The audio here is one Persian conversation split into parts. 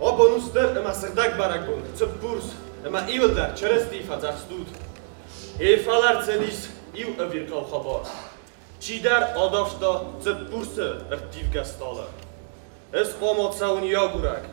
Abonus'ta ama sırdak barak bunu. Tıbburs ama ivildar çeresti ifadar stud. Efalar celis iv avir kalkabar. Çider adafta tıbbursu aktif gastala. Es qomat savun yagurak.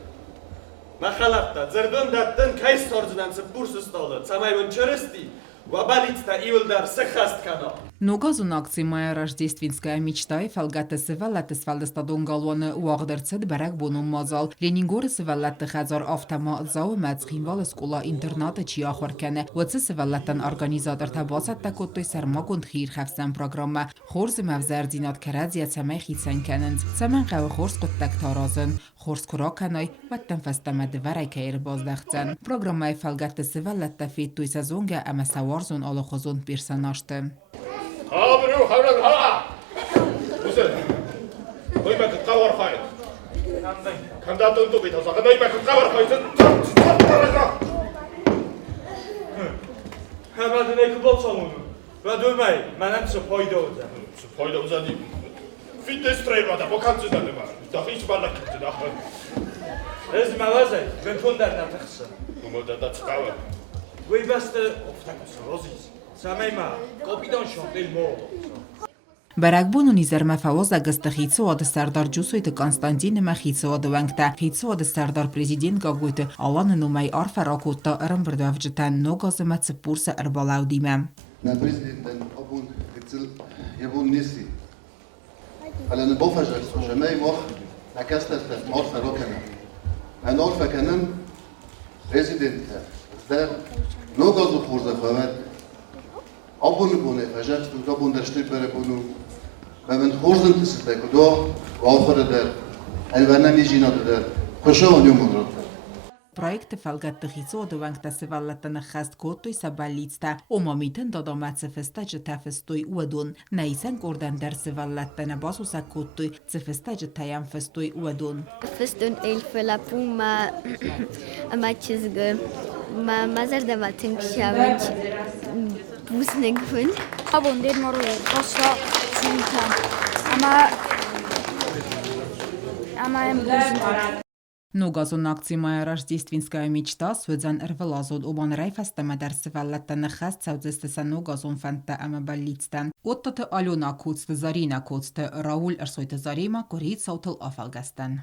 Maxalatta zerdon dattan kays sorzidan tıbbursu stalı. Самайвон çeresti. Вабалитста ивилдар сахаст кана. Ногазун акции моя рождественская мечта и фалгата севалата свалдаста донгалоны уагдерцет барак бонум мазал. Ленингор севалата хазар автома зау мацхин вал скола интерната чи ахваркане. Ваце севалатан организатор табасат такоттой сармагунд خیر خفسن программа. خورز مفزردینات کرازیا سمای خیسن کنند. سمن قو خورز قطک تارازن. خورز کرا کنای و تنفستمد ورای کیر بازدختن. программа فالگات سوالات فیت توی سزونگه اما سوارزون آلو خزون پیرسناشته. هابرو هابرو ها. 무슨? 너희만 그 까와라 파이. 간다 돈도 비터서 너희만 그 까와라 파이. Hemen ne kubot salonu. Ve dövmey. Menem şu payda olacak. Fayda uzandı. Fitness trainer da bokancı da var. Da hiç bardak gitti da. Ez mevazey. Ben fonderden tıksı. Bu da çıkava. Ve beste oftakus roziz. Sameyma. Kapitan şantel mo. Баракбун унизерма фавоза гастахицу од Сардар Джусуйт Константин Махицу од Вангта Хицу од Сардар президент гагуйт алан нумай арфаракутта рамбрдавжтан ногазма цпурса арбалаудима. На президентен обун хицил ябун ниси. على نبوفجر جماعي مخ نكستر مورفا روكنا. أنا أورفا كنن ريزيدنت در نوغازو خورزا فواد أبون بونه فجأة تبون درشتي بربونو ومن خورزن تسته كدو وآخر در البرنامج جينا در خوشون يوم مرد. Проект фалгат тхицо од Вангта севалатан хаст коттой сабалицта омамитен дадамат цефеста жтафестой уадун наисан кордан дар севалатан басуса коттой цефеста жтаям фестой уадун. Festun el fela puma ama çizgi ma zerde matın kşavç busne gün. Abondir moru kosa sinta ama em busne. Ногазун акции моя рождественская мечта сведзан эрвелазод обан райфастама дар севалатан хаст саудзестеса ногазун фанта ама баллицтан. Оттата Алена Коцте Зарина Коцте Рауль Арсойте Зарима Корит Саутал Афалгастан.